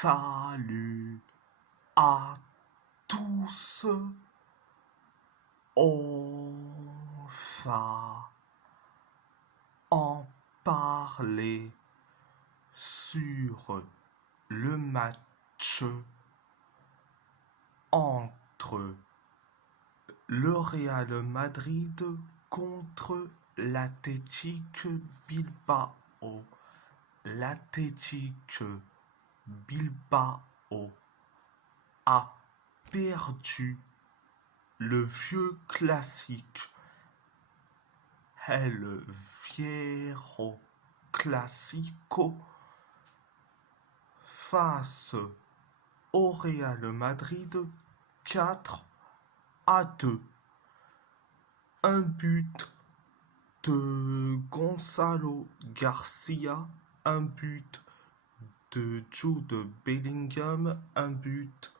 Salut à tous, on va en parler sur le match entre le Real Madrid contre l'Athletic Bilbao. L'Athletic Bilbao a perdu le vieux classique, el viejo clásico, face au Real Madrid 4-2. Un but de Gonzalo Garcia, un but de Jude Bellingham, un but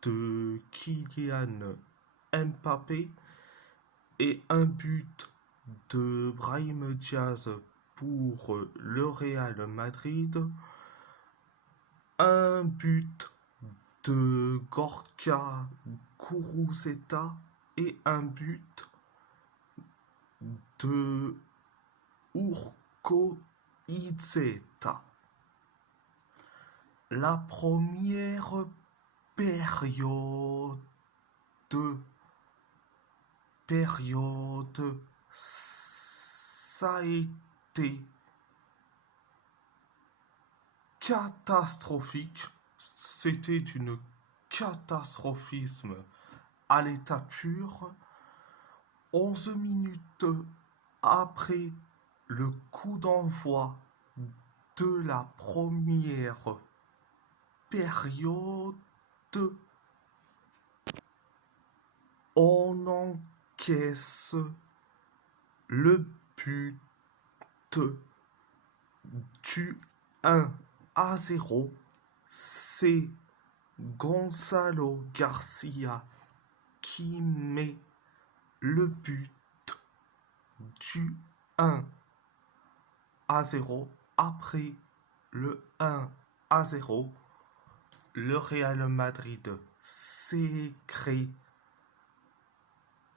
de Kylian Mbappé et un but de Brahim Diaz pour le Real Madrid, un but de Gorka Kuruzeta et un but de Urko Izeta. La première période, ça a été catastrophique. C'était d'une catastrophisme à l'état pur. 11 minutes après le coup d'envoi de la première période, on encaisse le but du 1-0. C'est Gonzalo Garcia qui met le but du 1-0. Après le 1-0, le Real Madrid s'est créé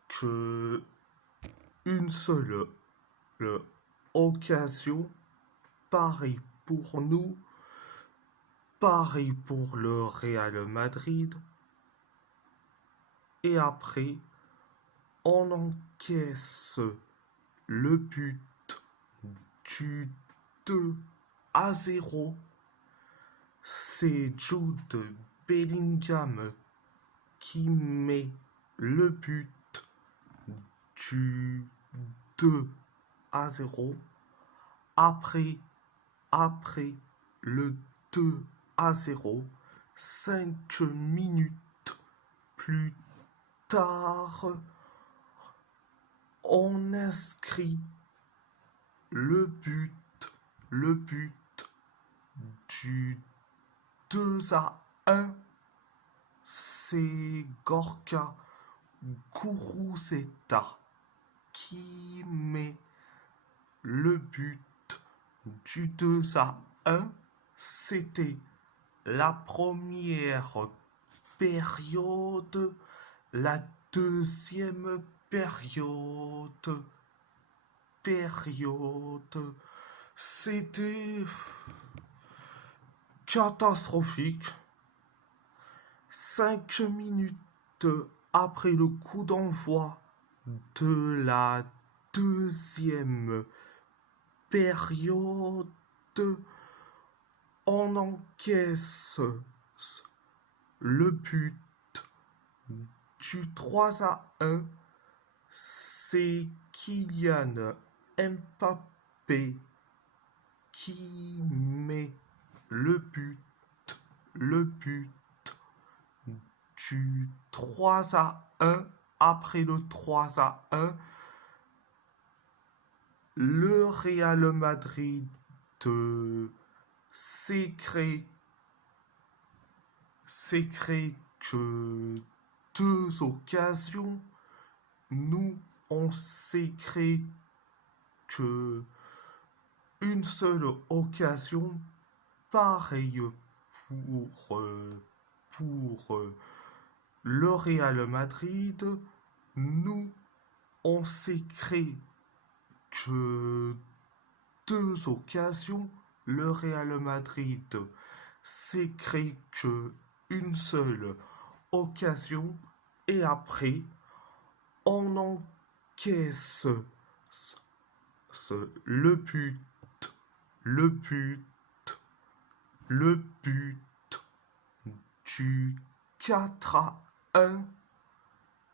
que une seule occasion. Pareil pour nous, pareil pour le Real Madrid. Et après, on encaisse le but du 2-0. C'est Jude Bellingham qui met le but du 2-0. Après le 2-0, 5 minutes plus tard, on inscrit le but du 2-1. C'est Gorka Kuruzeta qui met le but du 2-1. C'était la première période. La deuxième période, c'était catastrophique. 5 minutes après le coup d'envoi de la deuxième période, on encaisse le but du 3-1. C'est Kylian Mbappé qui met le but du 3-1. Après le 3-1, le Real Madrid s'est créé que 2 occasions. Nous, on s'est créé que une seule occasion. Pareil pour le Real Madrid, nous, on sait créer que deux occasions. Le Real Madrid s'est créé que une seule occasion et après on encaisse le but, le but, le but du 4-1.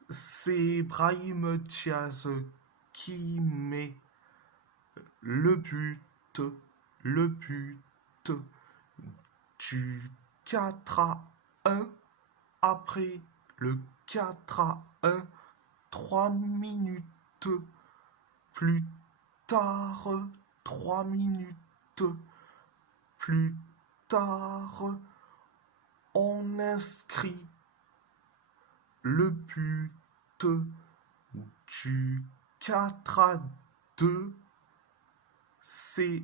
C'est Brahim Diaz qui met le but, le but du 4-1. Après le 4-1, 3 minutes plus tard, 3 minutes plus tard, on inscrit le but du 4-2. C'est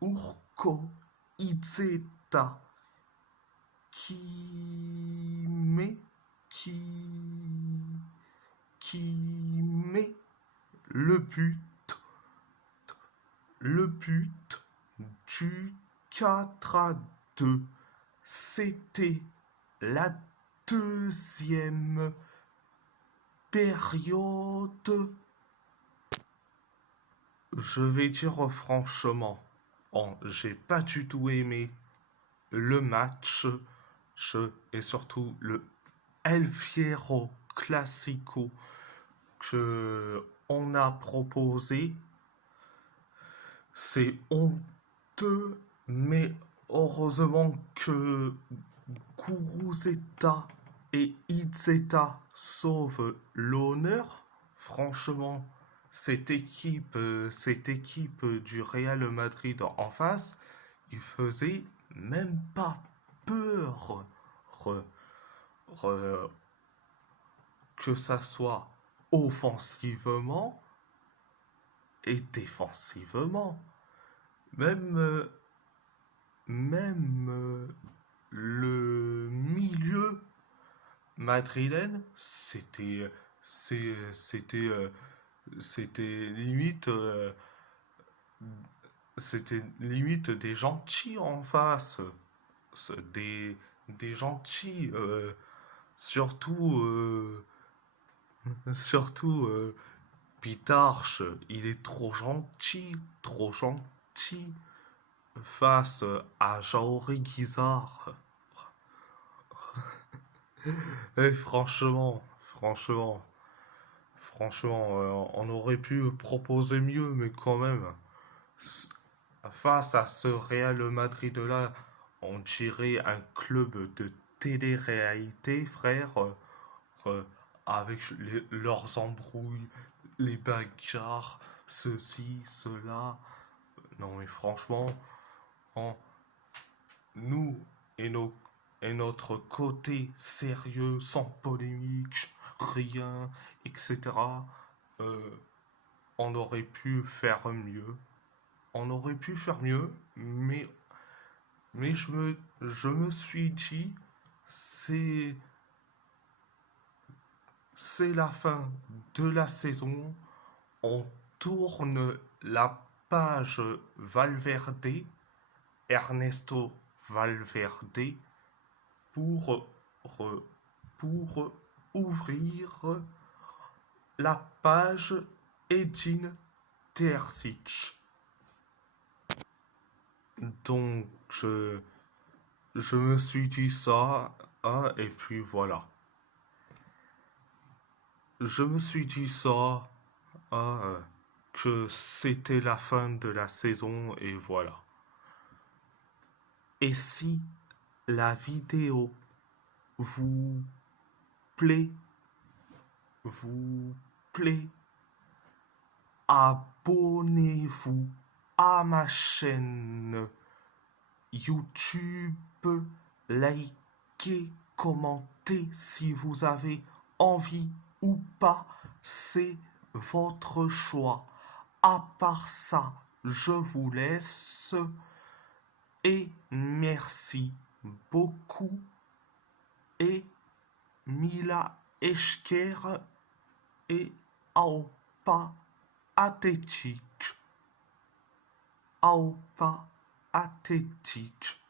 Urko Izeta qui met le but du 4-2. C'était la deuxième période. Je vais dire franchement, j'ai pas du tout aimé le match et surtout le El Fiero Classico que on a proposé. C'est honteux, mais heureusement que Guruzeta et Izeta sauvent l'honneur. Franchement, cette équipe du Real Madrid en face, il faisait même pas peur. Que ça soit offensivement et défensivement. Même le milieu madrilène, c'était limite des gentils en face, des gentils, surtout Pitarch, il est trop gentil face à Jauri Guizard. Et franchement, on aurait pu proposer mieux, mais quand même, face à ce Real Madrid-là, on dirait un club de télé-réalité, frère, avec leurs embrouilles, les bagarres, ceci, cela. Non, mais franchement, nous et notre côté sérieux, sans polémique, rien, etc., on aurait pu faire mieux. On aurait pu faire mieux, mais je me suis dit, c'est la fin de la saison. On tourne la page Valverde, Ernesto Valverde, pour ouvrir la page Edin Terzic. Donc, je me suis dit ça, et puis voilà. Je me suis dit ça, que c'était la fin de la saison, et voilà. Et si la vidéo vous plaît, abonnez-vous à ma chaîne YouTube, likez, commentez si vous avez envie ou pas, c'est votre choix. À part ça, je vous laisse et merci beaucoup et Mila Esker et Aupa Athétique. Aupa Athétique.